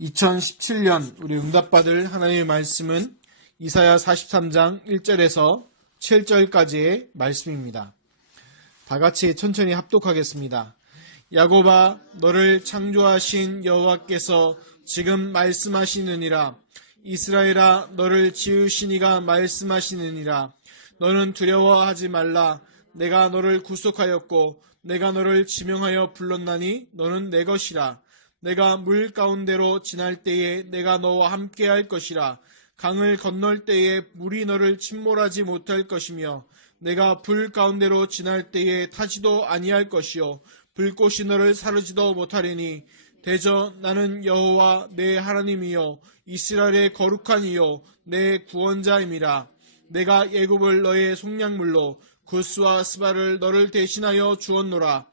2017년 우리 응답받을 하나님의 말씀은 이사야 43장 1절에서 7절까지의 말씀입니다. 다 같이 천천히 합독하겠습니다. 야곱아, 너를 창조하신 여호와께서 지금 말씀하시느니라. 이스라엘아, 너를 지으신 이가 말씀하시느니라. 너는 두려워하지 말라. 내가 너를 구속하였고 내가 너를 지명하여 불렀나니 너는 내 것이라. 내가 물 가운데로 지날 때에 내가 너와 함께할 것이라. 강을 건널 때에 물이 너를 침몰하지 못할 것이며 내가 불 가운데로 지날 때에 타지도 아니할 것이요 불꽃이 너를 사르지도 못하리니 대저 나는 여호와 내 하나님이요 이스라엘의 거룩한 이요 내 구원자임이라. 내가 애굽을 너의 속량물로 구스와 스바를 너를 대신하여 주었노라.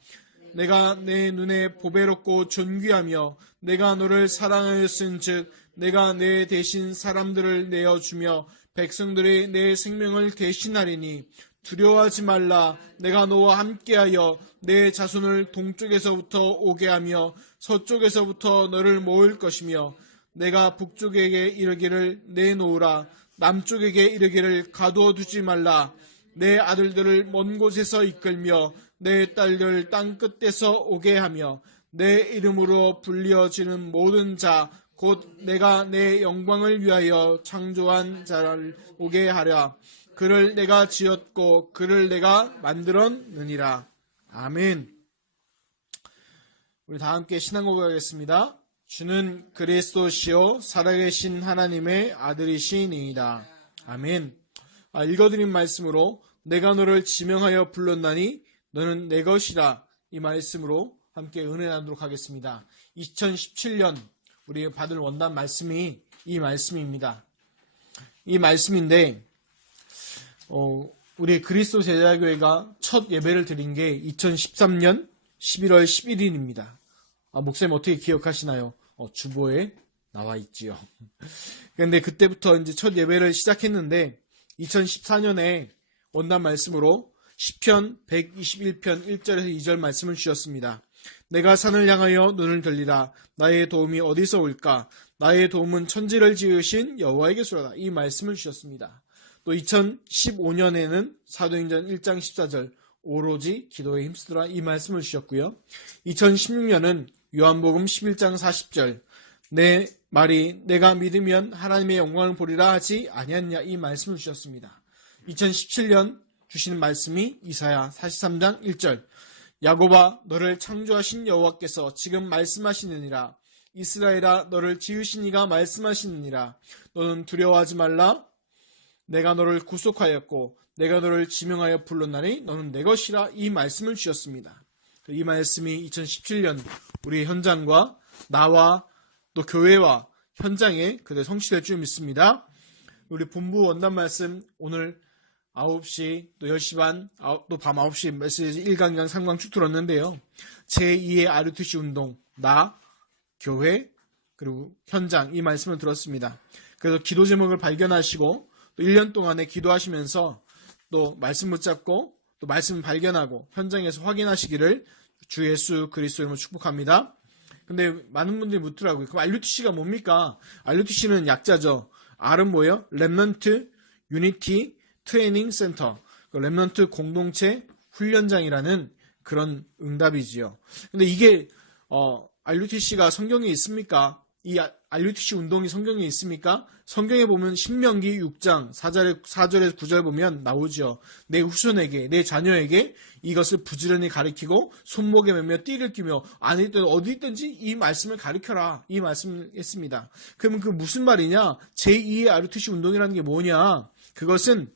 내가 내 눈에 보배롭고 존귀하며 내가 너를 사랑하였은즉 내가 내 대신 사람들을 내어주며 백성들이 내 생명을 대신하리니 두려워하지 말라. 내가 너와 함께하여 내 자손을 동쪽에서부터 오게 하며 서쪽에서부터 너를 모을 것이며 내가 북쪽에게 이르기를 내놓으라. 남쪽에게 이르기를 가두어 두지 말라. 내 아들들을 먼 곳에서 이끌며 내 딸들 땅 끝에서 오게 하며 내 이름으로 불리어지는 모든 자 곧 내가 내 영광을 위하여 창조한 자를 오게 하랴. 그를 내가 지었고 그를 내가 만들었느니라. 아멘. 우리 다 함께 신앙 고백하겠습니다. 주는 그리스도시요 살아계신 하나님의 아들이시니이다. 아멘. 읽어드린 말씀으로 내가 너를 지명하여 불렀나니 너는 내 것이라, 이 말씀으로 함께 은혜 나누도록 하겠습니다. 2017년 우리 받을 원단 말씀이 이 말씀입니다. 이 말씀인데 우리 그리스도 제자교회가 첫 예배를 드린 게 2013년 11월 11일입니다. 목사님 어떻게 기억하시나요? 주보에 나와 있지요. 그런데 그때부터 이제 첫 예배를 시작했는데 2014년에 원단 말씀으로 시편 121편 1절에서 2절 말씀을 주셨습니다. 내가 산을 향하여 눈을 들리라. 나의 도움이 어디서 올까? 나의 도움은 천지를 지으신 여호와에게서로다. 이 말씀을 주셨습니다. 또 2015년에는 사도행전 1장 14절 오로지 기도에 힘쓰더라, 이 말씀을 주셨고요. 2016년은 요한복음 11장 40절 내 말이 내가 믿으면 하나님의 영광을 보리라 하지 아니었냐, 이 말씀을 주셨습니다. 2017년 주시는 말씀이 이사야 43장 1절 야곱아, 너를 창조하신 여호와께서 지금 말씀하시느니라. 이스라엘아, 너를 지으신 이가 말씀하시느니라. 너는 두려워하지 말라. 내가 너를 구속하였고 내가 너를 지명하여 불렀나니 너는 내 것이라, 이 말씀을 주셨습니다. 이 말씀이 2017년 우리 현장과 나와 또 교회와 현장에 그대로 성취될 줄 믿습니다. 우리 본부 원단 말씀 오늘 9시 또 10시 반 또 밤 9시 메시지 1강강 3강 쭉 들었는데요. 제2의 RUTC 운동, 나, 교회, 그리고 현장, 이 말씀을 들었습니다. 그래서 기도 제목을 발견하시고 또 1년 동안에 기도하시면서 또 말씀 붙잡고 또 말씀 발견하고 현장에서 확인하시기를 주 예수 그리스도 이름으로 축복합니다. 근데 많은 분들이 묻더라고요. 그럼 RUTC가 뭡니까? RUTC는 약자죠. R은 뭐예요? 렘넌트 유니티 트레이닝 센터, 렘넌트 공동체 훈련장이라는 그런 응답이지요. 근데 이게 RUTC가 성경에 있습니까? 이 RUTC 운동이 성경에 있습니까? 성경에 보면 신명기 6장 4절에서 9절 보면 나오죠. 내 후손에게, 내 자녀에게 이것을 부지런히 가르치고 손목에 매며 띠를 끼며 안에 있든 어디 있든지 이 말씀을 가르쳐라, 이 말씀을 했습니다. 그러면 그 무슨 말이냐? 제2의 RUTC 운동이라는 게 뭐냐? 그것은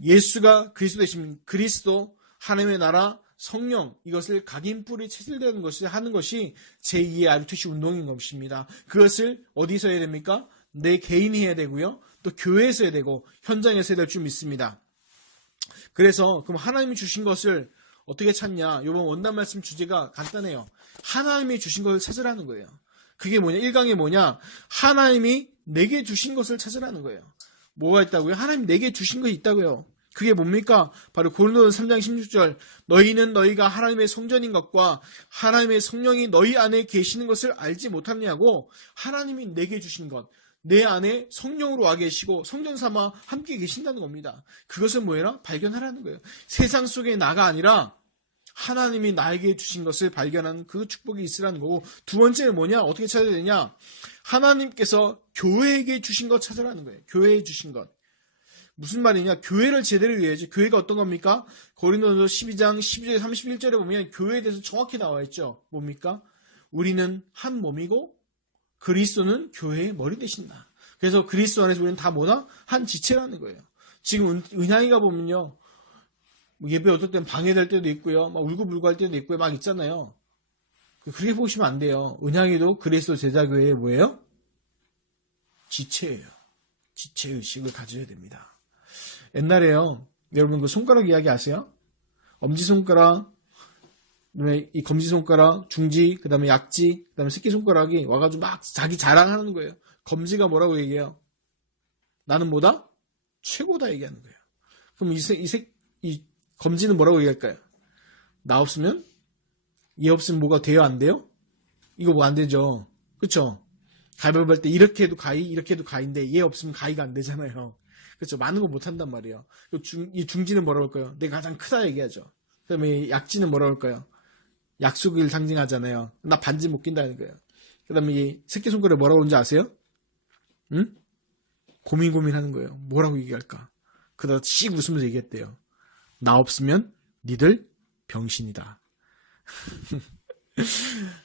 예수가 그리스도 되신 그리스도, 하나님의 나라, 성령, 이것을 각인뿌리 체질되는 것이 하는 것이 제2의 RUTC 운동인 것입니다. 그것을 어디서 해야 됩니까? 내 개인이 해야 되고요. 또 교회에서 해야 되고 현장에서 해야 될 줄 믿습니다. 그래서 그럼 하나님이 주신 것을 어떻게 찾냐? 이번 원단 말씀 주제가 간단해요. 하나님이 주신 것을 찾으라는 거예요. 그게 뭐냐? 1강이 뭐냐? 하나님이 내게 주신 것을 찾으라는 거예요. 뭐가 있다고요? 하나님 내게 주신 것이 있다고요. 그게 뭡니까? 바로 고린도전서 3장 16절. 너희는 너희가 하나님의 성전인 것과 하나님의 성령이 너희 안에 계시는 것을 알지 못하느냐고. 하나님이 내게 주신 것, 내 안에 성령으로 와 계시고 성전 삼아 함께 계신다는 겁니다. 그것을 뭐해라? 발견하라는 거예요. 세상 속의 나가 아니라 하나님이 나에게 주신 것을 발견하는 그 축복이 있으라는 거고, 두 번째는 뭐냐? 어떻게 찾아야 되냐? 하나님께서 교회에게 주신 것 찾으라는 거예요. 교회에 주신 것. 무슨 말이냐? 교회를 제대로 이해해야지. 교회가 어떤 겁니까? 고린도전서 12장 12절 31절에 보면 교회에 대해서 정확히 나와 있죠. 뭡니까? 우리는 한 몸이고 그리스도는 교회의 머리 되신다. 그래서 그리스도 안에서 우리는 다 뭐다? 한 지체라는 거예요. 지금 은향이가 보면요, 예배 어떨 땐 방해될 때도 있고요, 막 울고불고 할 때도 있고요, 막 있잖아요. 그렇게 보시면 안 돼요. 은향이도 그리스도 제자교회의 뭐예요? 지체예요. 지체의식을 가져야 됩니다. 옛날에요, 여러분 그 손가락 이야기 아세요? 엄지손가락, 그다음에 이 검지손가락, 중지, 그 다음에 약지, 그 다음에 새끼손가락이 와가지고 막 자기 자랑하는 거예요. 검지가 뭐라고 얘기해요? 나는 뭐다? 최고다 얘기하는 거예요. 그럼 이 검지는 뭐라고 얘기할까요? 나 없으면? 얘 없으면 뭐가 돼요? 안 돼요? 이거 뭐 안 되죠. 그쵸? 가위바위보 할 때 이렇게 해도 가위, 이렇게 해도 가위인데 얘 없으면 가위가 안 되잖아요. 그쵸? 많은 거 못한단 말이에요. 이 중지는 뭐라고 할까요? 내가 가장 크다 얘기하죠. 그 다음에 약지는 뭐라고 할까요? 약속을 상징하잖아요. 나 반지 못 낀다는 거예요. 그 다음에 이 새끼손가락에 뭐라고 하는지 아세요? 응? 고민하는 거예요. 뭐라고 얘기할까? 그러다 씩 웃으면서 얘기했대요. 나 없으면 니들 병신이다.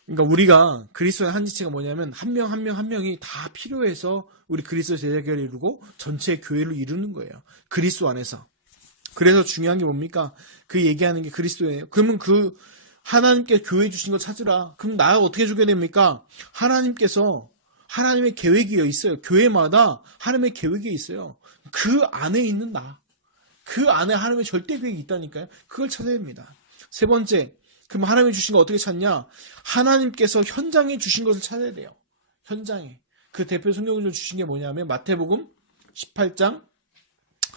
그러니까 우리가 그리스도의 한 지체가 뭐냐면 한 명 한 명이 다 필요해서 우리 그리스도 제자교회를 이루고 전체 교회를 이루는 거예요. 그리스도 안에서. 그래서 중요한 게 뭡니까? 그 얘기하는 게 그리스도예요. 그러면 그 하나님께 교회 주신 거 찾으라. 그럼 나 어떻게 주게 됩니까? 하나님께서 하나님의 계획이 있어요. 교회마다 하나님의 계획이 있어요. 그 안에 있는 나. 그 안에 하나님의 절대 계획이 있다니까요. 그걸 찾아야 됩니다. 세 번째, 그럼 하나님이 주신 거 어떻게 찾냐? 하나님께서 현장에 주신 것을 찾아야 돼요. 현장에. 그 대표 성경을 주신 게 뭐냐면 마태복음 18장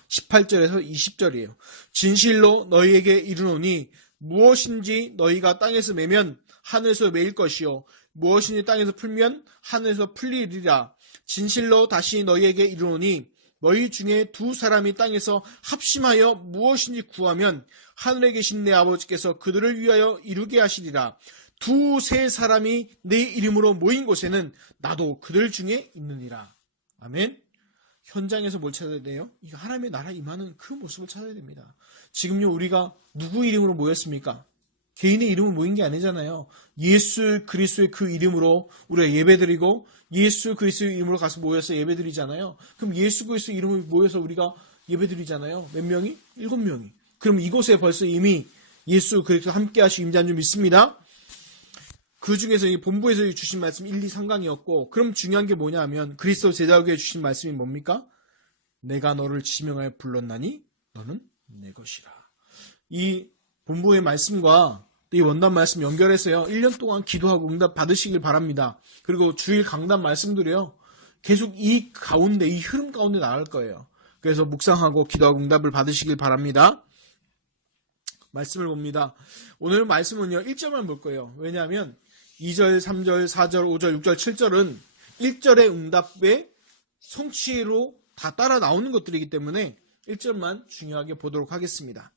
18절에서 20절이에요. 진실로 너희에게 이르노니 무엇인지 너희가 땅에서 매면 하늘에서 매일 것이요 무엇인지 땅에서 풀면 하늘에서 풀리리라. 진실로 다시 너희에게 이르노니 너희 중에 두 사람이 땅에서 합심하여 무엇인지 구하면 하늘에 계신 내 아버지께서 그들을 위하여 이루게 하시리라. 두세 사람이 내 이름으로 모인 곳에는 나도 그들 중에 있느니라. 아멘. 현장에서 뭘 찾아야 돼요? 이거 하나님의 나라 임하는 그 모습을 찾아야 됩니다. 지금요 우리가 누구 이름으로 모였습니까? 개인의 이름으로 모인 게 아니잖아요. 예수 그리스도의 그 이름으로 우리가 예배드리고 예수 그리스도의 이름으로 가서 모여서 예배드리잖아요. 그럼 예수 그리스도 이름으로 모여서 우리가 예배드리잖아요. 몇 명이? 7명이. 그럼 이곳에 벌써 이미 예수 그리스도 함께 하시고 임재한 줄 믿습니다. 그 중에서 이 본부에서 주신 말씀 1, 2, 3강이었고, 그럼 중요한 게 뭐냐 하면 그리스도 제자교회에 주신 말씀이 뭡니까? 내가 너를 지명하여 불렀나니 너는 내 것이라. 이 본부의 말씀과 이 원단 말씀 연결해서요 1년 동안 기도하고 응답 받으시길 바랍니다. 그리고 주일 강단 말씀들이요 계속 이 가운데, 이 흐름 가운데 나갈 거예요. 그래서 묵상하고 기도하고 응답을 받으시길 바랍니다. 말씀을 봅니다. 오늘 말씀은요 1절만 볼 거예요. 왜냐하면 2절, 3절, 4절, 5절, 6절, 7절은 1절의 응답의 성취로 다 따라 나오는 것들이기 때문에 1절만 중요하게 보도록 하겠습니다.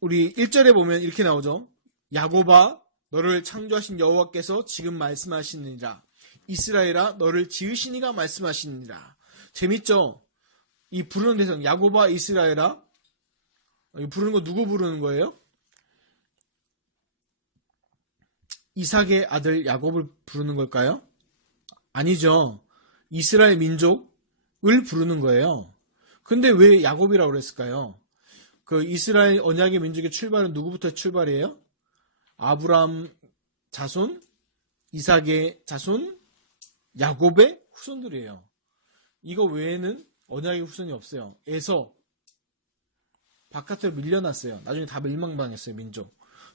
우리 1절에 보면 이렇게 나오죠. 야곱아 너를 창조하신 여호와께서 지금 말씀하시느니라. 이스라엘아 너를 지으신 이가 말씀하시느니라. 재밌죠? 이 부르는 대상 야곱아 이스라엘아, 부르는 거 누구 부르는 거예요? 이삭의 아들 야곱을 부르는 걸까요? 아니죠. 이스라엘 민족을 부르는 거예요. 근데 왜 야곱이라고 그랬을까요? 그 이스라엘 언약의 민족의 출발은 누구부터 출발이에요? 아브라함 자손, 이삭의 자손, 야곱의 후손들이에요. 이거 외에는 언약의 후손이 없어요. 에서 바깥으로 밀려났어요. 나중에 다 멸망당했어요, 민족.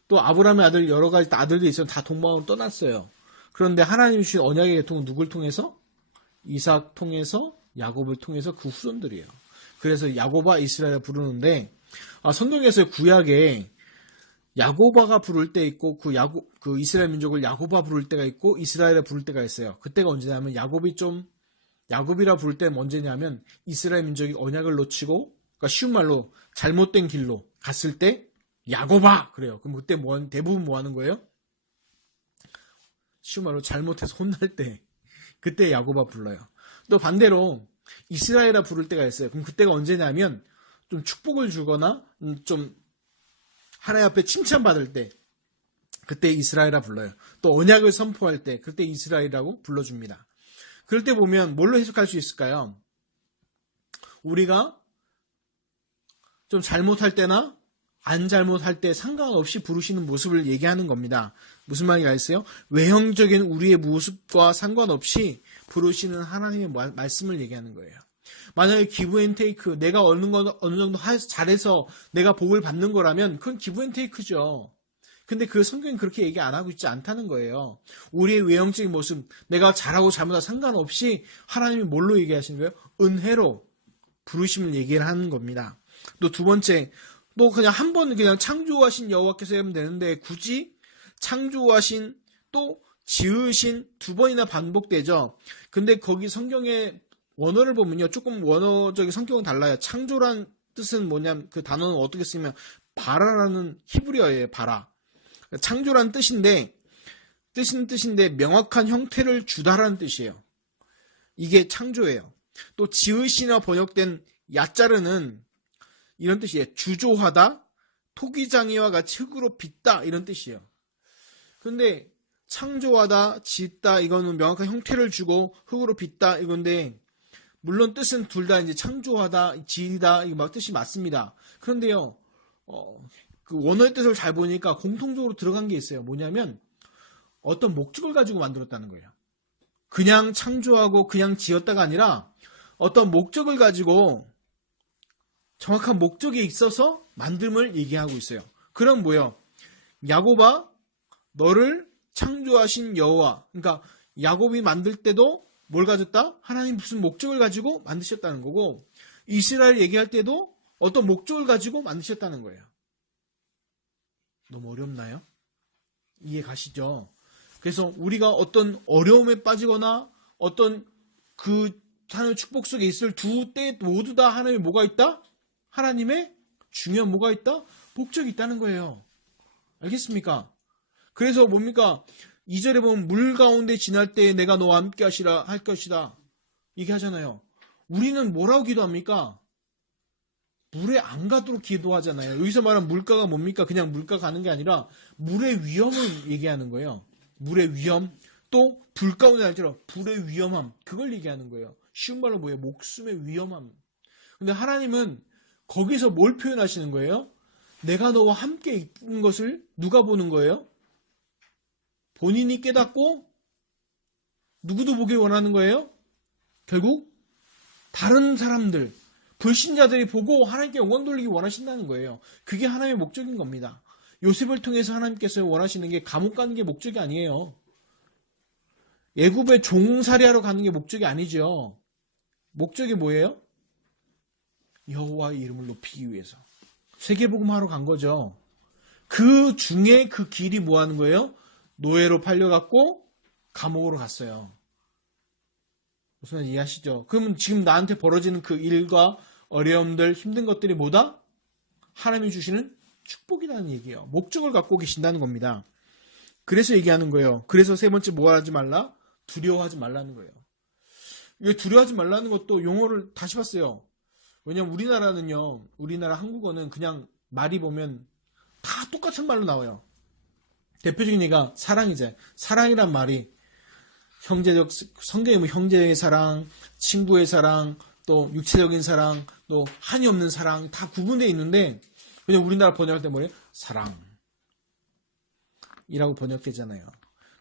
또 아브라함의 아들 여러 가지 아들들이 있어요. 다 동방으로 떠났어요. 그런데 하나님이 주신 언약의 계통은 누굴 통해서? 이삭 통해서, 야곱을 통해서 그 후손들이에요. 그래서 야고바 이스라엘을 부르는데 성경에서 구약에 야고바가 부를 때 있고 그 이스라엘 민족을 야고바 부를 때가 있고 이스라엘을 부를 때가 있어요. 그때가 언제냐면 야곱이라 부를 때는 언제냐면 이스라엘 민족이 언약을 놓치고 그러니까 쉬운 말로 잘못된 길로 갔을 때 야고바 그래요. 그럼 그때 대부분 뭐 하는 거예요? 쉬운 말로 잘못해서 혼날 때 그때 야고바 불러요. 또 반대로 이스라엘아 부를 때가 있어요. 그럼 그때가 언제냐면 좀 축복을 주거나 좀 하나님 앞에 칭찬받을 때 그때 이스라엘아 불러요. 또 언약을 선포할 때 그때 이스라엘이라고 불러줍니다. 그럴 때 보면 뭘로 해석할 수 있을까요? 우리가 좀 잘못할 때나 안 잘못할 때 상관없이 부르시는 모습을 얘기하는 겁니다. 무슨 말인지 알겠어요? 외형적인 우리의 모습과 상관없이 부르시는 하나님의 말씀을 얘기하는 거예요. 만약에 기브 앤 테이크, 내가 어느 정도 잘해서 내가 복을 받는 거라면 그건 기브 앤 테이크죠. 근데 그 성경은 그렇게 얘기 안 하고 있지 않다는 거예요. 우리의 외형적인 모습, 내가 잘하고 잘못하고 상관없이 하나님이 뭘로 얘기하시는 거예요? 은혜로 부르심을 얘기를 하는 겁니다. 또 두 번째, 또 그냥 한 번 그냥 창조하신 여호와께서 하면 되는데 굳이 창조하신 또 지으신 두 번이나 반복되죠. 근데 거기 성경의 원어를 보면요. 조금 원어적인 성격은 달라요. 창조란 뜻은 뭐냐면 그 단어는 어떻게 쓰면 바라라는 히브리어예요. 바라. 창조란 뜻인데 명확한 형태를 주다라는 뜻이에요. 이게 창조예요. 또 지으시나 번역된 야자르는 이런 뜻이에요. 주조하다, 토기장이와 같이 흙으로 빚다 이런 뜻이에요. 그런데 창조하다, 짓다 이거는 명확한 형태를 주고 흙으로 빚다 이건데 물론 뜻은 둘 다 이제 창조하다, 지이다 이거 막 뜻이 맞습니다. 그런데요, 그 원어의 뜻을 잘 보니까 공통적으로 들어간 게 있어요. 뭐냐면 어떤 목적을 가지고 만들었다는 거예요. 그냥 창조하고 그냥 지었다가 아니라 어떤 목적을 가지고 정확한 목적에 있어서 만듦을 얘기하고 있어요. 그럼 뭐예요? 야곱아, 너를 창조하신 여호와. 그러니까 야곱이 만들 때도 뭘 가졌다? 하나님 무슨 목적을 가지고 만드셨다는 거고 이스라엘 얘기할 때도 어떤 목적을 가지고 만드셨다는 거예요. 너무 어렵나요? 이해 가시죠? 그래서 우리가 어떤 어려움에 빠지거나 어떤 그 하나님의 축복 속에 있을 두 때 모두 다 하나님의 뭐가 있다? 하나님의 중요한 뭐가 있다? 목적이 있다는 거예요. 알겠습니까? 그래서 뭡니까? 2절에 보면 물 가운데 지날 때 내가 너와 함께 하시라 할 것이다. 이게 하잖아요. 우리는 뭐라고 기도합니까? 물에 안 가도록 기도하잖아요. 여기서 말하는 물가가 뭡니까? 그냥 물가 가는 게 아니라 물의 위험을 얘기하는 거예요. 물의 위험, 또 불 가운데 날처럼 불의 위험함, 그걸 얘기하는 거예요. 쉬운 말로 뭐예요? 목숨의 위험함. 근데 하나님은 거기서 뭘 표현하시는 거예요? 내가 너와 함께 있는 것을 누가 보는 거예요? 본인이 깨닫고 누구도 보길 원하는 거예요? 결국 다른 사람들, 불신자들이 보고 하나님께 영광 돌리기 원하신다는 거예요. 그게 하나님의 목적인 겁니다. 요셉을 통해서 하나님께서 원하시는 게 감옥 가는 게 목적이 아니에요. 애굽에 종살이하러 가는 게 목적이 아니죠. 목적이 뭐예요? 여호와의 이름을 높이기 위해서 세계복음하러 간 거죠. 그 중에 그 길이 뭐 하는 거예요? 노예로 팔려갖고 감옥으로 갔어요. 무슨 말인지 이해하시죠? 그러면 지금 나한테 벌어지는 그 일과 어려움들, 힘든 것들이 뭐다? 하나님이 주시는 축복이라는 얘기예요. 목적을 갖고 계신다는 겁니다. 그래서 얘기하는 거예요. 그래서 세 번째 뭐 하지 말라? 두려워하지 말라는 거예요. 이게 두려워하지 말라는 것도 용어를 다시 봤어요. 왜냐면 우리나라 한국어는 그냥 말이 보면 다 똑같은 말로 나와요. 대표적인 예가 사랑이잖아요. 사랑이란 말이 성경에 뭐 형제의 사랑, 친구의 사랑, 또 육체적인 사랑, 또 한이 없는 사랑 다 구분되어 있는데 그냥 우리나라 번역할 때 뭐예요? 사랑이라고 번역되잖아요.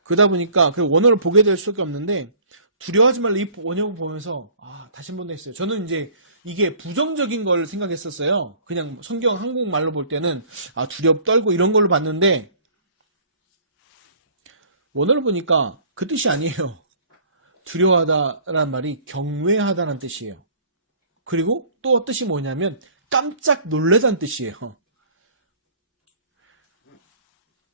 그러다 보니까 그 원어를 보게 될 수밖에 없는데 두려워하지 말라 이 원역을 보면서 다시 한 번 더 했어요. 저는 이제 이게 부정적인 걸 생각했었어요. 그냥 성경 한국말로 볼 때는 두렵 떨고 이런 걸로 봤는데 원어를 보니까 그 뜻이 아니에요. 두려워하다라는 말이 경외하다는 뜻이에요. 그리고 또 뜻이 뭐냐면 깜짝 놀래다는 뜻이에요.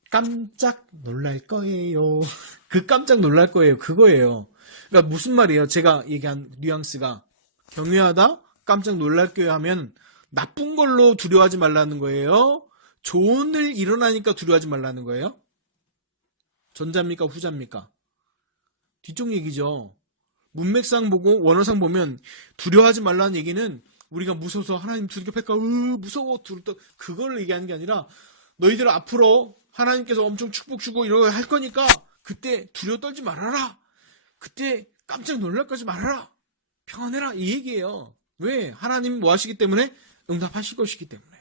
깜짝 놀랄 거예요. 그 깜짝 놀랄 거예요. 그거예요. 그러니까 무슨 말이에요? 제가 얘기한 뉘앙스가 경외하다, 깜짝 놀랄 거예요 하면 나쁜 걸로 두려워하지 말라는 거예요? 좋은 일 일어나니까 두려워하지 말라는 거예요? 전자입니까? 후자입니까? 뒤쪽 얘기죠. 문맥상 보고 원어상 보면 두려워하지 말라는 얘기는 우리가 무서워서 하나님 두렵할까? 무서워. 그걸 얘기하는 게 아니라 너희들 앞으로 하나님께서 엄청 축복 주고 이러고 할 거니까 그때 두려워 떨지 말아라. 그때 깜짝 놀랄 거지 말아라. 평안해라. 이 얘기예요. 왜? 하나님 뭐 하시기 때문에? 응답하실 것이기 때문에.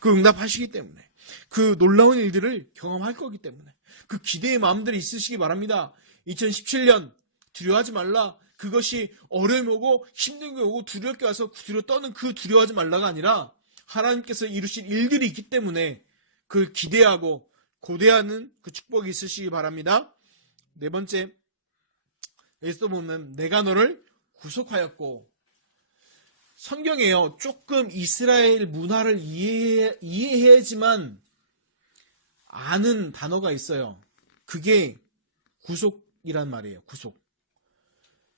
그 응답하시기 때문에. 그 놀라운 일들을 경험할 거기 때문에. 그 기대의 마음들이 있으시기 바랍니다. 2017년 두려워하지 말라. 그것이 어려움이 오고 힘든 게 오고 두렵게 와서 두려워 떠는 그 두려워하지 말라가 아니라 하나님께서 이루실 일들이 있기 때문에 그걸 기대하고 고대하는 그 축복이 있으시기 바랍니다. 네 번째, 여기서 보면 내가 너를 구속하였고, 성경에요 조금 이스라엘 문화를 이해해야지만 아는 단어가 있어요. 그게 구속이란 말이에요.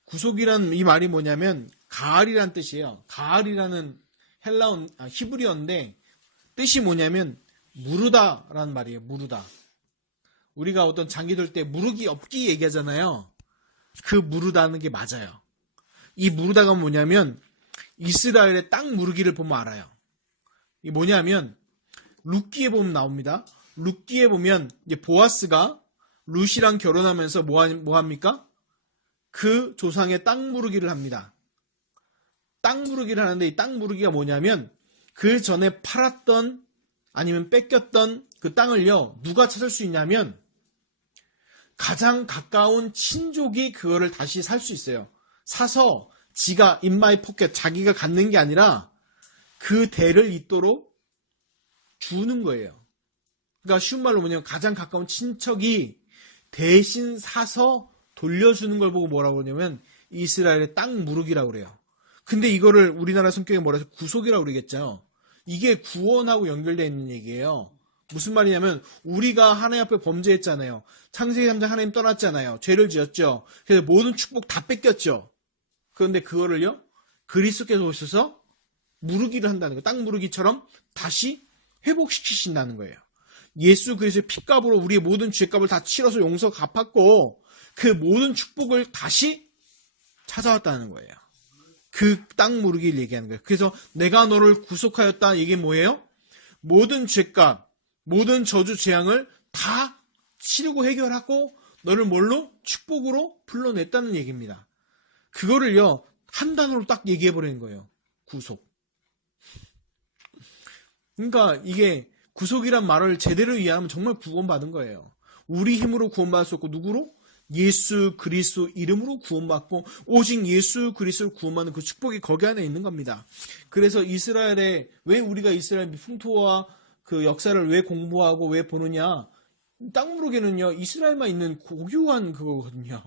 구속이란 이 말이 뭐냐면 가알이란 뜻이에요. 가알이라는 히브리어인데 뜻이 뭐냐면 무르다라는 말이에요. 무르다. 우리가 어떤 장기 돌 때 무르기 없기 얘기하잖아요. 그 무르다는 게 맞아요. 이 무르다가 뭐냐면 이스라엘의 땅 무르기를 보면 알아요. 이게 뭐냐면 룻기에 보면 나옵니다. 룻기에 보면 이제 보아스가 룻이랑 결혼하면서 뭐 합니까? 그 조상의 땅 무르기를 합니다. 땅 무르기를 하는데 이 땅 무르기가 뭐냐면 그 전에 팔았던 아니면 뺏겼던 그 땅을요 누가 찾을 수 있냐면 가장 가까운 친족이 그거를 다시 살 수 있어요. 사서 지가 in my pocket 자기가 갖는 게 아니라 그 대를 잇도록 주는 거예요. 그러니까 쉬운 말로 뭐냐면 가장 가까운 친척이 대신 사서 돌려주는 걸 보고 뭐라고 하냐면 이스라엘의 땅 무르기라고 그래요. 근데 이거를 우리나라 성격에 뭐라 해서 구속이라고 그러겠죠. 이게 구원하고 연결되어 있는 얘기예요. 무슨 말이냐면 우리가 하나님 앞에 범죄했잖아요. 창세기 3장 하나님 떠났잖아요. 죄를 지었죠. 그래서 모든 축복 다 뺏겼죠. 그런데 그거를요 그리스도께서 오셔서 무르기를 한다는 거예요. 땅 무르기처럼 다시 회복시키신다는 거예요. 예수 그리스도의 핏값으로 우리의 모든 죄값을 다 치러서 용서 갚았고 그 모든 축복을 다시 찾아왔다는 거예요. 그 땅 무르기를 얘기하는 거예요. 그래서 내가 너를 구속하였다. 이게 뭐예요? 모든 죄값, 모든 저주 재앙을 다 치르고 해결하고 너를 뭘로? 축복으로 불러냈다는 얘기입니다. 그거를요 한 단어로 딱 얘기해버리는 거예요. 구속. 그러니까 이게 구속이란 말을 제대로 이해하면 정말 구원받은 거예요. 우리 힘으로 구원받을 수 없고 누구로? 예수 그리스도 이름으로 구원받고 오직 예수 그리스도를 구원받는 그 축복이 거기 안에 있는 겁니다. 그래서 이스라엘에 왜 우리가 이스라엘 풍토와 그 역사를 왜 공부하고 왜 보느냐? 땅 무르기는요 이스라엘만 있는 고유한 그거거든요.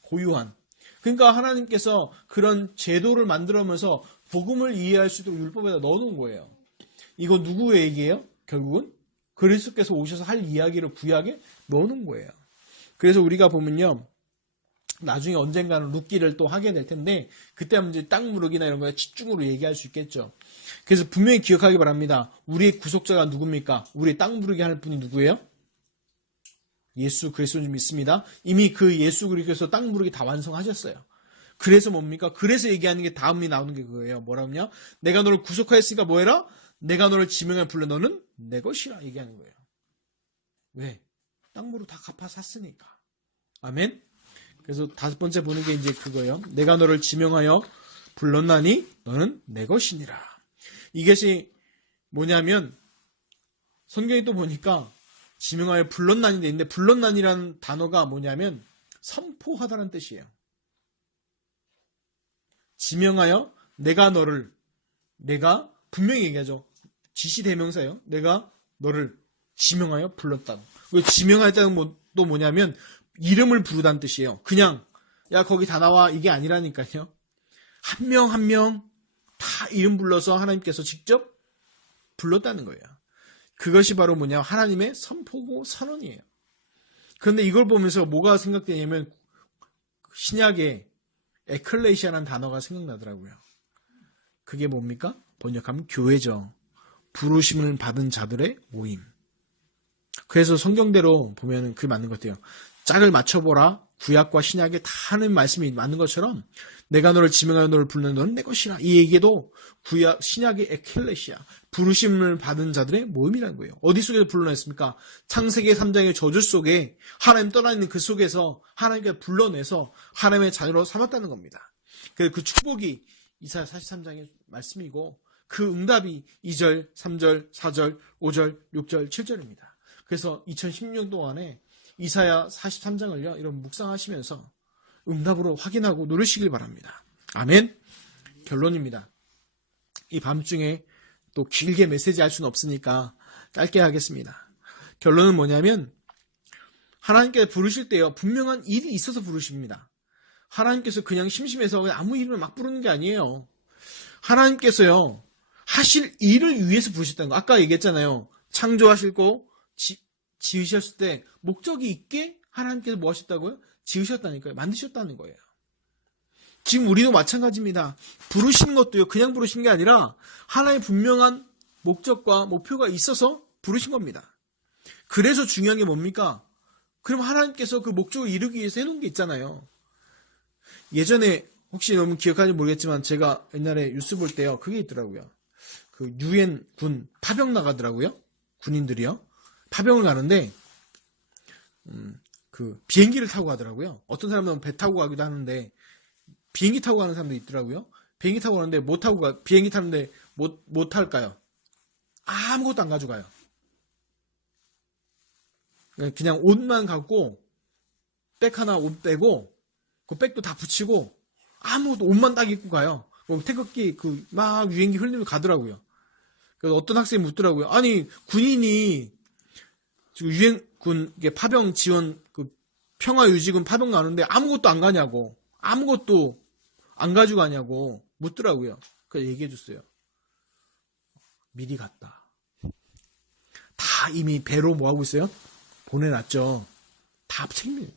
고유한. 그러니까 하나님께서 그런 제도를 만들어면서 복음을 이해할 수 있도록 율법에다 넣어놓은 거예요. 이거 누구의 얘기예요? 결국은 그리스도께서 오셔서 할 이야기를 구약에 넣어놓은 거예요. 그래서 우리가 보면요 나중에 언젠가는 룻기를 또 하게 될 텐데 그때 하면 이제 땅 무르기나 이런 거에 집중으로 얘기할 수 있겠죠. 그래서 분명히 기억하기 바랍니다. 우리의 구속자가 누굽니까? 우리의 땅 무르기 할 분이 누구예요? 예수 그리스도를 믿습니다. 이미 그 예수 그리스도께서 땅 무르기 다 완성하셨어요. 그래서 뭡니까? 그래서 얘기하는 게 다음이 나오는 게 그거예요. 뭐라고요? 내가 너를 구속하였으니까 뭐해라? 내가 너를 지명에 불러 너는 내 것이라 얘기하는 거예요. 왜? 땅 무르기 다 갚아 샀으니까. 아멘. 그래서 다섯 번째 보는 게 이제 그거예요. 내가 너를 지명하여 불렀나니 너는 내 것이니라. 이것이 뭐냐면 성경에 또 보니까 지명하여 불렀나니 돼 있는데 불렀나니라는 단어가 뭐냐면 선포하다는 뜻이에요. 지명하여 내가 분명히 얘기하죠. 지시대명사예요. 내가 너를 지명하여 불렀다. 지명하였다는 또 뭐냐면 이름을 부르다는 뜻이에요. 그냥 야 거기 다 나와 이게 아니라니까요. 한 명 한 명 다 이름 불러서 하나님께서 직접 불렀다는 거예요. 그것이 바로 뭐냐? 하나님의 선포고 선언이에요. 그런데 이걸 보면서 뭐가 생각되냐면 신약에 에클레시아라는 단어가 생각나더라고요. 그게 뭡니까? 번역하면 교회죠. 부르심을 받은 자들의 모임. 그래서 성경대로 보면 그게 맞는 것 같아요. 짝을 맞춰보라. 구약과 신약에 다 하는 말씀이 맞는 것처럼 내가 너를 지명하여 너를 부르는 너는 내 것이라. 이 얘기도 구약 신약의 에클레시아, 부르심을 받은 자들의 모임이라는 거예요. 어디 속에서 불러냈습니까? 창세기 3장의 저주 속에 하나님 떠나있는 그 속에서 하나님께 불러내서 하나님의 자녀로 삼았다는 겁니다. 그 축복이 이사야 43장의 말씀이고 그 응답이 2절, 3절, 4절, 5절, 6절, 7절입니다. 그래서 2016년 동안에 이사야 43장을요, 이런 묵상하시면서 응답으로 확인하고 누르시길 바랍니다. 아멘. 결론입니다. 이 밤중에 또 길게 메시지 할 수는 없으니까 짧게 하겠습니다. 결론은 뭐냐면 하나님께 부르실 때요, 분명한 일이 있어서 부르십니다. 하나님께서 그냥 심심해서 그냥 아무 이름을 막 부르는 게 아니에요. 하나님께서요, 하실 일을 위해서 부르셨다는 거. 아까 얘기했잖아요. 창조하실 거 지으셨을 때 목적이 있게 하나님께서 뭐 하셨다고요? 지으셨다니까요. 만드셨다는 거예요. 지금 우리도 마찬가지입니다. 부르시는 것도요, 그냥 부르신 게 아니라 하나의 분명한 목적과 목표가 있어서 부르신 겁니다. 그래서 중요한 게 뭡니까? 그럼 하나님께서 그 목적을 이루기 위해서 해놓은 게 있잖아요. 예전에 혹시 너무 기억하는지 모르겠지만 제가 옛날에 뉴스 볼 때요, 그게 있더라고요. 그 유엔 군 파병 나가더라고요. 군인들이요. 파병을 가는데 그 비행기를 타고 가더라고요. 어떤 사람은 배 타고 가기도 하는데 비행기 타고 가는 사람도 있더라고요. 비행기 타고 가는데 비행기 타는데 못 탈까요? 아무것도 안 가져가요. 그냥 옷만 갖고 백 하나 옷 빼고 그 백도 다 붙이고 아무것도 옷만 딱 입고 가요. 태극기 막 유행기 흘리며 가더라고요. 그래서 어떤 학생이 묻더라고요. 아니 군인이 지금 유엔군 파병 지원 평화유지군 파병 가는데 아무것도 안 가냐고, 아무것도 안 가지고 가냐고 묻더라고요. 그래서 얘기해 줬어요. 미리 갔다. 다 이미 배로 뭐 하고 있어요? 보내놨죠. 다 책임이에요.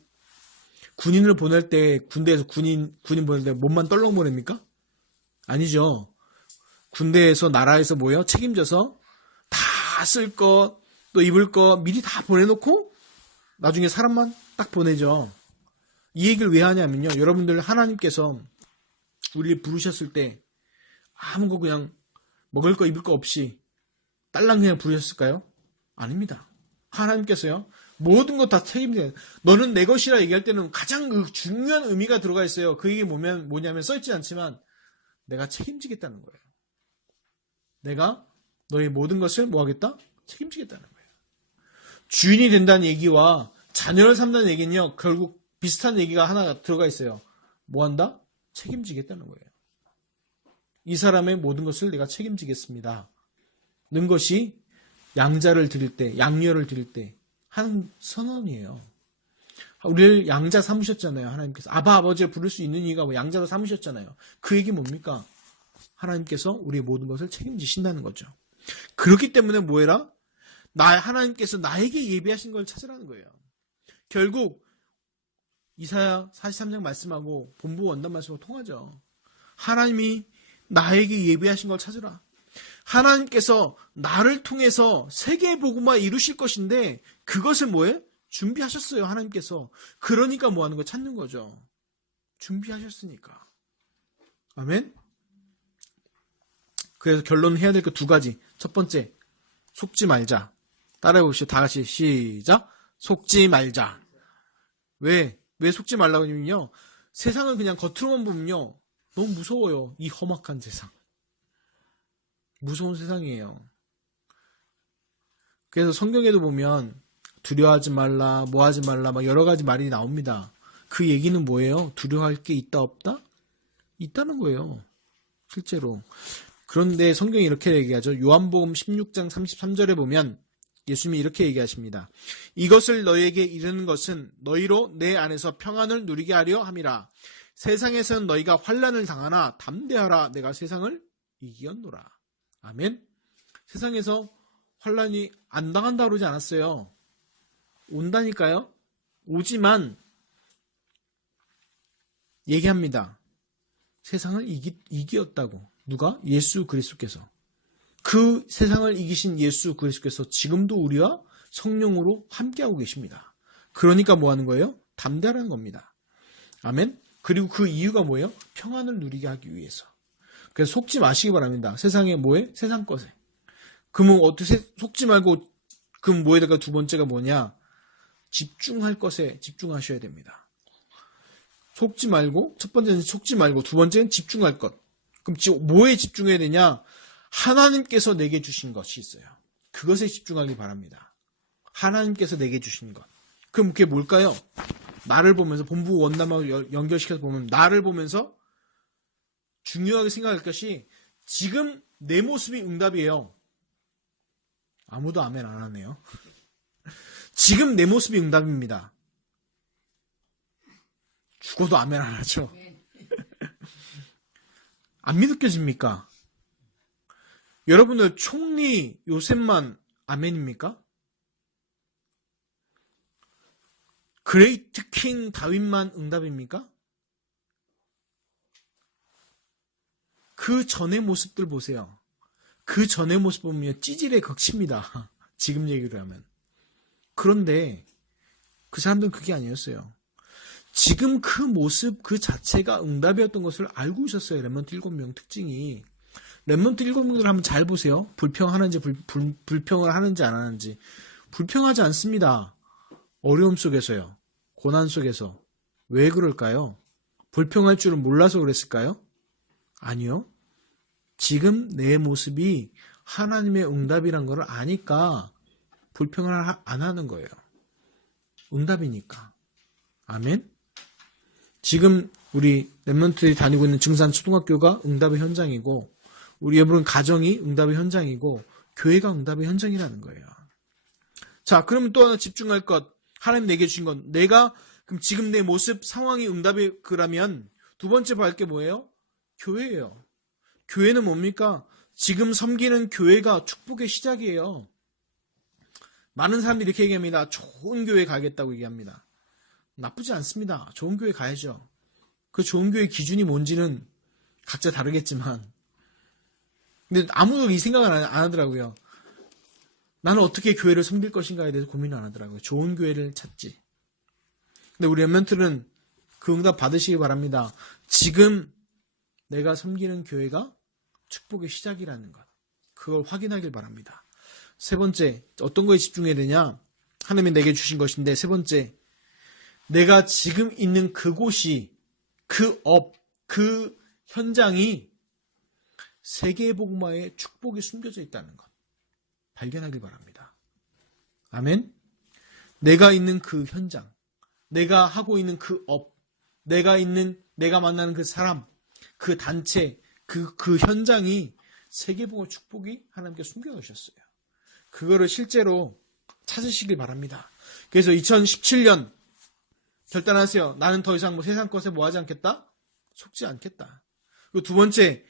군인을 보낼 때 군대에서 군인 보낼 때 몸만 떨렁 보냅니까? 아니죠. 군대에서 나라에서 뭐예요? 책임져서 다 쓸 것, 또 입을 거 미리 다 보내놓고 나중에 사람만 딱 보내죠. 이 얘기를 왜 하냐면요, 여러분들 하나님께서 우리를 부르셨을 때 아무거 그냥 먹을 거 입을 거 없이 딸랑 그냥 부르셨을까요? 아닙니다. 하나님께서요, 모든 것 다 책임져요. 너는 내 것이라 얘기할 때는 가장 중요한 의미가 들어가 있어요. 그 얘기 뭐냐면 써있지 않지만 내가 책임지겠다는 거예요. 내가 너의 모든 것을 뭐 하겠다? 책임지겠다는 거예요. 주인이 된다는 얘기와 자녀를 삼다는 얘기는요, 결국 비슷한 얘기가 하나 들어가 있어요. 뭐 한다? 책임지겠다는 거예요. 이 사람의 모든 것을 내가 책임지겠습니다. 는 것이 양자를 드릴 때, 양녀를 드릴 때 하는 선언이에요. 우리를 양자 삼으셨잖아요. 하나님께서 아버지를 부를 수 있는 이유가 뭐 양자로 삼으셨잖아요. 그 얘기 뭡니까? 하나님께서 우리의 모든 것을 책임지신다는 거죠. 그렇기 때문에 뭐해라? 하나님께서 나에게 예비하신 걸 찾으라는 거예요. 결국 이사야 43장 말씀하고 본부 원단 말씀하고 통하죠. 하나님이 나에게 예비하신 걸 찾으라. 하나님께서 나를 통해서 세계의 복음화 이루실 것인데 그것을 뭐해? 준비하셨어요. 하나님께서. 그러니까 뭐 하는 거 찾는 거죠. 준비하셨으니까. 아멘. 그래서 결론 해야 될 거 두 가지. 첫 번째, 속지 말자. 따라해 보시죠. 다 같이 시작. 속지 말자. 왜 속지 말라고 하냐면요, 세상을 그냥 겉으로만 보면요, 너무 무서워요. 이 험악한 세상. 무서운 세상이에요. 그래서 성경에도 보면 두려워하지 말라, 뭐 하지 말라, 막 여러 가지 말이 나옵니다. 그 얘기는 뭐예요? 두려워할 게 있다 없다? 있다는 거예요. 실제로. 그런데 성경이 이렇게 얘기하죠. 요한복음 16장 33절에 보면 예수님이 이렇게 얘기하십니다. 이것을 너희에게 이르는 것은 너희로 내 안에서 평안을 누리게 하려 함이라. 세상에서는 너희가 환난을 당하나 담대하라. 내가 세상을 이기었노라. 아멘. 세상에서 환란이 안 당한다 그러지 않았어요. 온다니까요. 오지만 얘기합니다. 세상을 이기었다고. 누가? 예수 그리스도께서. 그 세상을 이기신 예수 그리스도께서 지금도 우리와 성령으로 함께하고 계십니다. 그러니까 뭐 하는 거예요? 담대하라는 겁니다. 아멘. 그리고 그 이유가 뭐예요? 평안을 누리게 하기 위해서. 그래서 속지 마시기 바랍니다. 세상에 뭐해? 세상 것에. 그러면 어떻게 속지 말고 그럼 뭐에 대가 두 번째가 뭐냐? 집중할 것에 집중하셔야 됩니다. 속지 말고 첫 번째는 속지 말고 두 번째는 집중할 것. 그럼 뭐에 집중해야 되냐? 하나님께서 내게 주신 것이 있어요. 그것에 집중하기 바랍니다. 하나님께서 내게 주신 것. 그럼 그게 뭘까요? 나를 보면서 본부 원담하고 연결시켜서 보면 나를 보면서 중요하게 생각할 것이 지금 내 모습이 응답이에요. 아무도 아멘 안 하네요. 지금 내 모습이 응답입니다. 죽어도 아멘 안 하죠. 안 믿겨집니까? 여러분들 총리 요셉만 아멘입니까? 그레이트 킹 다윗만 응답입니까? 그 전의 모습들 보세요. 그 전의 모습 보면 찌질에 극칩니다. 지금 얘기로 하면. 그런데 그 사람들은 그게 아니었어요. 지금 그 모습 그 자체가 응답이었던 것을 알고 있었어요. 렘넌트 7명 특징이. 렘넌트 7명들 한번 잘 보세요. 불평하는지 불평을 하는지 안 하는지. 불평하지 않습니다. 어려움 속에서요. 고난 속에서. 왜 그럴까요? 불평할 줄은 몰라서 그랬을까요? 아니요. 지금 내 모습이 하나님의 응답이란 걸 아니까 불평을 안 하는 거예요. 응답이니까. 아멘? 지금 우리 렘넌트들이 다니고 있는 증산 초등학교가 응답의 현장이고 우리 여러분 가정이 응답의 현장이고 교회가 응답의 현장이라는 거예요. 자, 그러면 또 하나 집중할 것. 하나님 내게 주신 건 내가 그럼 지금 내 모습 상황이 응답이 그러면 두 번째 볼 게 뭐예요? 교회예요. 교회는 뭡니까? 지금 섬기는 교회가 축복의 시작이에요. 많은 사람들이 이렇게 얘기합니다. 좋은 교회 가겠다고 얘기합니다. 나쁘지 않습니다. 좋은 교회 가야죠. 그 좋은 교회 기준이 뭔지는 각자 다르겠지만 근데 아무도 이 생각을 안 하더라고요. 나는 어떻게 교회를 섬길 것인가에 대해서 고민을 안 하더라고요. 좋은 교회를 찾지. 근데 우리 렘넌트는 그 응답 받으시기 바랍니다. 지금 내가 섬기는 교회가 축복의 시작이라는 것. 그걸 확인하길 바랍니다. 세 번째, 어떤 거에 집중해야 되냐? 하나님이 내게 주신 것인데 세 번째, 내가 지금 있는 그곳이 그 현장이 세계의 복음화에 축복이 숨겨져 있다는 것. 발견하길 바랍니다. 아멘? 내가 있는 그 현장, 내가 하고 있는 그 내가 만나는 그 사람, 그 단체, 그 현장이 세계복음의 축복이 하나님께 숨겨놓으셨어요. 그거를 실제로 찾으시길 바랍니다. 그래서 2017년 결단하세요. 나는 더 이상 세상 것에 하지 않겠다? 속지 않겠다. 그리고 두 번째,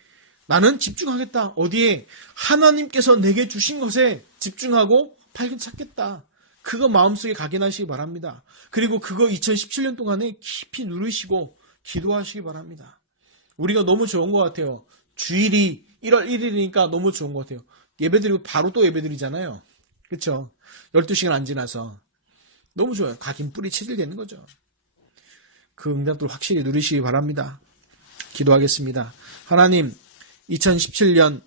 나는 집중하겠다. 어디에? 하나님께서 내게 주신 것에 집중하고 발견 찾겠다. 그거 마음속에 각인하시기 바랍니다. 그리고 그거 2017년 동안에 깊이 누르시고 기도하시기 바랍니다. 우리가 너무 좋은 것 같아요. 주일이 1월 1일이니까 너무 좋은 것 같아요. 예배드리고 바로 또 예배드리잖아요. 그렇죠? 12시간 안 지나서. 너무 좋아요. 각인 뿌리 체질되는 거죠. 그 응답들 확실히 누리시기 바랍니다. 기도하겠습니다. 하나님, 2017년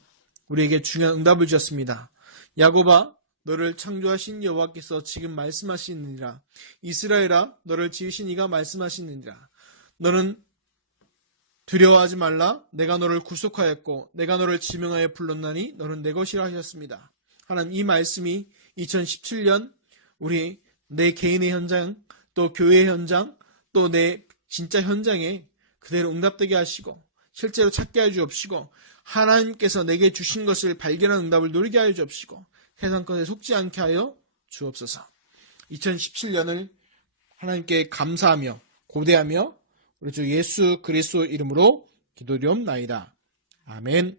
우리에게 중요한 응답을 주셨습니다. 야곱아, 너를 창조하신 여호와께서 지금 말씀하시느니라. 이스라엘아, 너를 지으신 이가 말씀하시느니라. 너는 두려워하지 말라. 내가 너를 구속하였고 내가 너를 지명하여 불렀나니 너는 내 것이라 하셨습니다. 하나님, 이 말씀이 2017년 우리 내 개인의 현장, 또 교회의 현장, 또 내 진짜 현장에 그대로 응답되게 하시고 실제로 찾게 하여 주옵시고 하나님께서 내게 주신 것을 발견한 응답을 누리게 하여 주옵시고 세상 것에 속지 않게 하여 주옵소서. 2017년을 하나님께 감사하며 고대하며 우리 주 예수 그리스도 이름으로 기도드리옵나이다. 아멘.